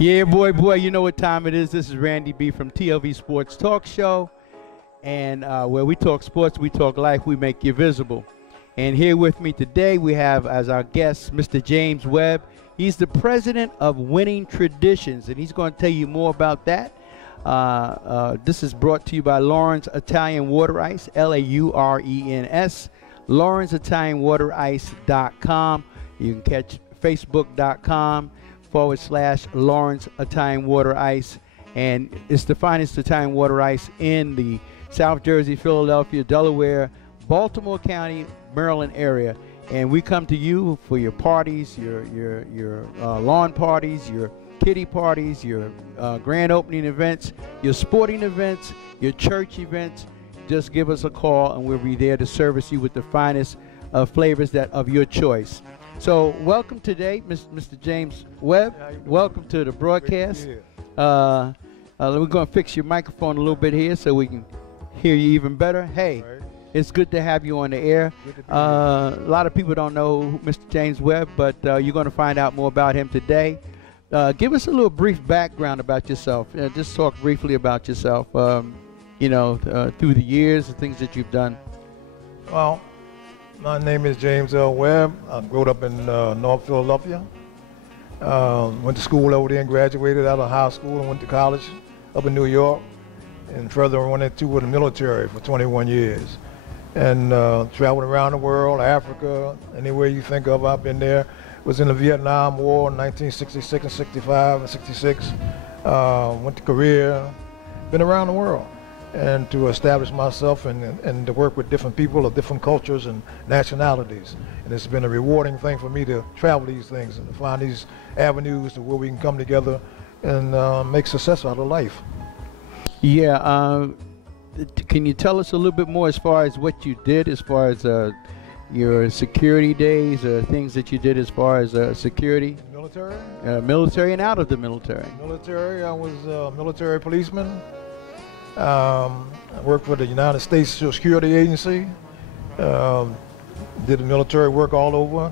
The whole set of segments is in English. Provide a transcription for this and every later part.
Yeah, boy, you know what time it is. This is Randy B from TLV Sports Talk Show. And where we talk sports, we talk life, we make you visible. And here with me today, we have as our guest, Mr. James Webb. He's the president of Winning Traditions, and he's going to tell you more about that. This is brought to you by Lawrence Italian Water Ice, Laurens, LawrenceItalianWaterIce.com. You can catch Facebook.com/Lawrence Italian Water Ice. And it's the finest Italian water ice in the South Jersey, Philadelphia, Delaware, Baltimore County, Maryland area. And we come to you for your parties, your lawn parties, your kiddie parties, your grand opening events, your sporting events, your church events. Just give us a call and we'll be there to service you with the finest flavors that of your choice. So welcome today, Mr. James Webb. Welcome to the broadcast. We're going to fix your microphone a little bit here so we can hear you even better. Hey, it's good to have you on the air. A lot of people don't know who Mr. James Webb, but you're going to find out more about him today. Give us a little brief background about yourself. Just talk briefly about yourself, through the years, the things that you've done. Well, my name is James L. Webb. I grew up in North Philadelphia. Went to school over there and graduated out of high school and went to college up in New York, and further went into the military for 21 years. And traveled around the world, Africa, anywhere you think of, I've been there. Was in the Vietnam War in 1966 and 65 and 66. Went to Korea, been around the world. And to establish myself and to work with different people of different cultures and nationalities. And it's been a rewarding thing for me to travel these things and to find these avenues to where we can come together and make success out of life. Yeah, can you tell us a little bit more as far as what you did as far as your security days, things that you did as far as security? Military? Military and out of the military. Military, I was a military policeman. I worked for the United States Social Security Agency. Did military work all over.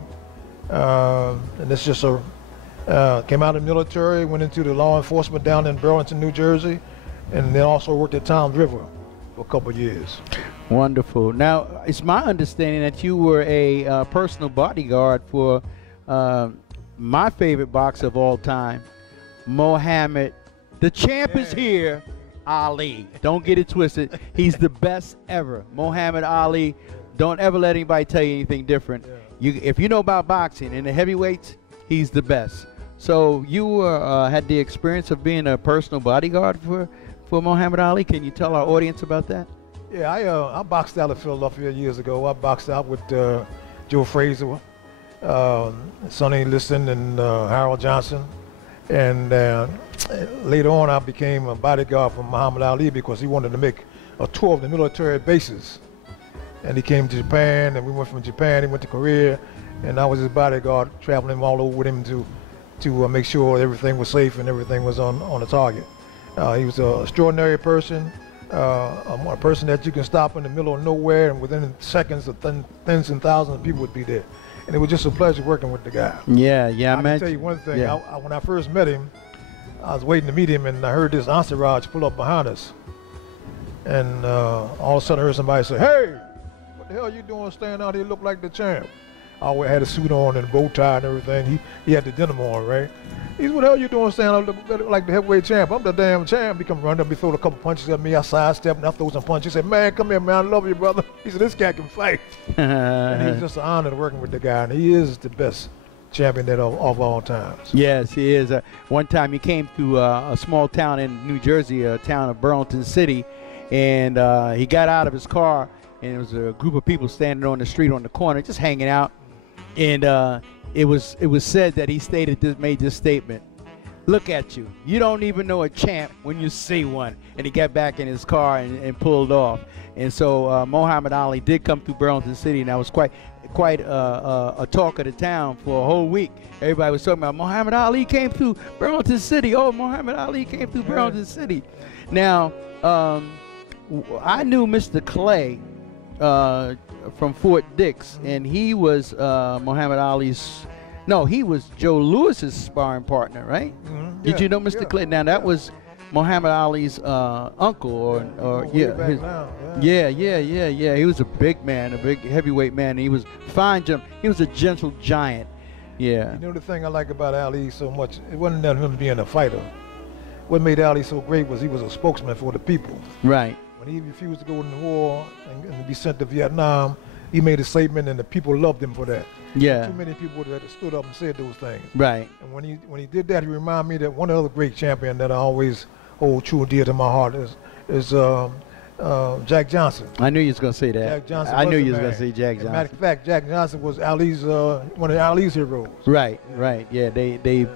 And it's just came out of the military, went into the law enforcement down in Burlington, New Jersey, and then also worked at Toms River for a couple of years. Wonderful. Now, it's my understanding that you were a personal bodyguard for my favorite boxer of all time, Muhammad. The champ is here. Ali. Don't get it twisted. He's the best ever. Muhammad Ali. Don't ever let anybody tell you anything different. If you know about boxing and the heavyweights, he's the best. So you had the experience of being a personal bodyguard for Muhammad Ali. Can you tell our audience about that? Yeah, I boxed out of Philadelphia years ago. I boxed out with Joe Frazier, Sonny Liston, and Harold Johnson. And later on, I became a bodyguard for Muhammad Ali because he wanted to make a tour of the military bases. And he came to Japan, and we went from Japan, he went to Korea, and I was his bodyguard, traveling all over with him to make sure everything was safe and everything was on the target. He was an extraordinary person, a person that you can stop in the middle of nowhere, and within seconds, tens and thousands of people would be there. And it was just a pleasure working with the guy. Yeah, I can tell you one thing. Yeah. When I first met him, I was waiting to meet him, and I heard this entourage pull up behind us. And all of a sudden, I heard somebody say, "Hey, what the hell are you doing standing out here? Look like the champ." I always had a suit on and a bow tie and everything. He had the denim on, right? He said, "What the hell you doing standing out look like the heavyweight champ? I'm the damn champ." He come running up, he threw a couple punches at me. I sidestepped and I threw some punches. He said, "Man, come here, man. I love you, brother." He said, "This guy can fight." And he was just an honor working with the guy. And he is the best champion of all times. Yes, he is. One time he came to a small town in New Jersey, a town of Burlington City, and he got out of his car, and there was a group of people standing on the street on the corner just hanging out. And it was said that he made this statement: "Look at you. You don't even know a champ when you see one." And he got back in his car and pulled off. And so Muhammad Ali did come through Burlington City, and that was quite a talk of the town for a whole week. Everybody was talking about Muhammad Ali came through Burlington City. Oh, Muhammad Ali came through Burlington City. Now, I knew Mr. Clay from Fort Dix, and he was Muhammad Ali's No, he was Joe Lewis's sparring partner, right? Did you know Mr. Clinton? Now that was Muhammad Ali's uncle, or Way back now, yeah. He was a big man, a big heavyweight man. He was fine, he was a gentle giant. Yeah. You know the thing I like about Ali so much, it wasn't that him being a fighter. What made Ali so great was he was a spokesman for the people. Right. When he refused to go into war and be sent to Vietnam, he made a statement, and the people loved him for that. Yeah. Too many people that stood up and said those things. Right. And when he did that, he reminded me that one other great champion that I always hold true and dear to my heart is Jack Johnson. I knew you was gonna say that. Jack Johnson. I knew you was the gonna man. say Jack Johnson. Matter of fact, Jack Johnson was Ali's one of Ali's heroes. Right, right. Yeah, they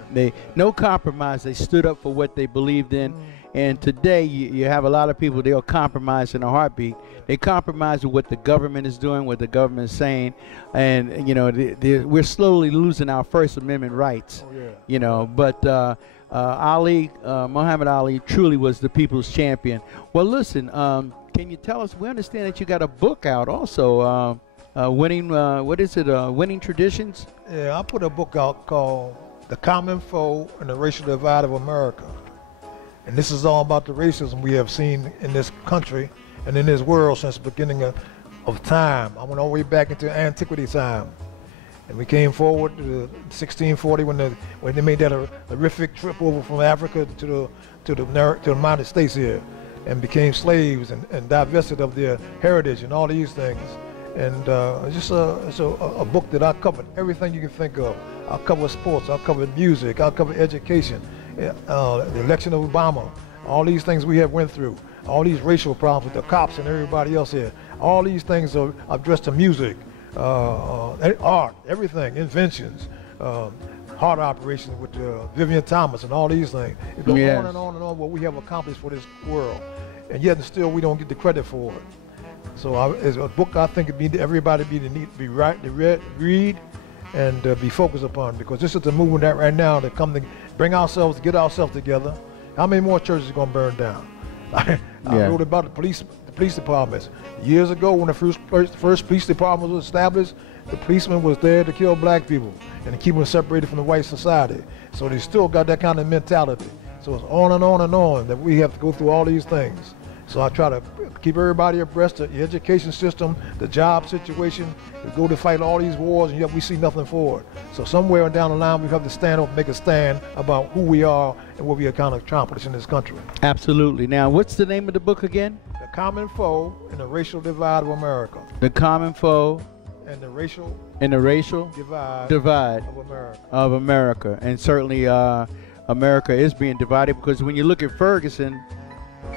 no compromise. They stood up for what they believed in. And today you have a lot of people, they'll compromise in a heartbeat. They compromise with what the government is doing, what the government is saying. And, you know, we're slowly losing our First Amendment rights. Oh, yeah. You know, but Muhammad Ali truly was the people's champion. Well, listen, can you tell us, we understand that you got a book out also, Winning Traditions? Yeah, I put a book out called The Common Foe and the Racial Divide of America. And this is all about the racism we have seen in this country and in this world since the beginning of time. I went all the way back into antiquity time. And we came forward to 1640 when they made that horrific trip over from Africa to the United States here and became slaves and divested of their heritage and all these things. And it's a book that I covered everything you can think of. I'll cover sports, I'll cover music, I'll cover education, the election of Obama, all these things we have went through, all these racial problems with the cops and everybody else here. All these things are addressed to music, art, everything, inventions, heart operations with Vivian Thomas and all these things. It goes on and on and on what we have accomplished for this world. And yet and still we don't get the credit for it. So it's a book I think everybody need to read and be focused upon, because this is the movement that right now to come to get ourselves together. How many more churches are going to burn down? I wrote about the police departments. Years ago when the first police department was established, the policeman was there to kill black people and to keep them separated from the white society. So they still got that kind of mentality. So it's on and on and on that we have to go through all these things. So I try to keep everybody abreast of the education system, the job situation. We go to fight all these wars, and yet we see nothing for it. So somewhere down the line, we have to stand up, make a stand about who we are and what we are kind of accomplish in this country. Absolutely. Now, what's the name of the book again? The Common Foe and the Racial Divide of America. The Common Foe and the Racial Divide of America. And certainly America is being divided, because when you look at Ferguson,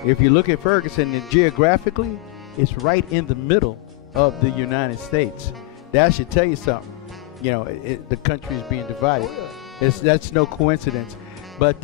if you look at Ferguson geographically, it's right in the middle of the United States. That should tell you something. You know, the country is being divided. That's no coincidence. But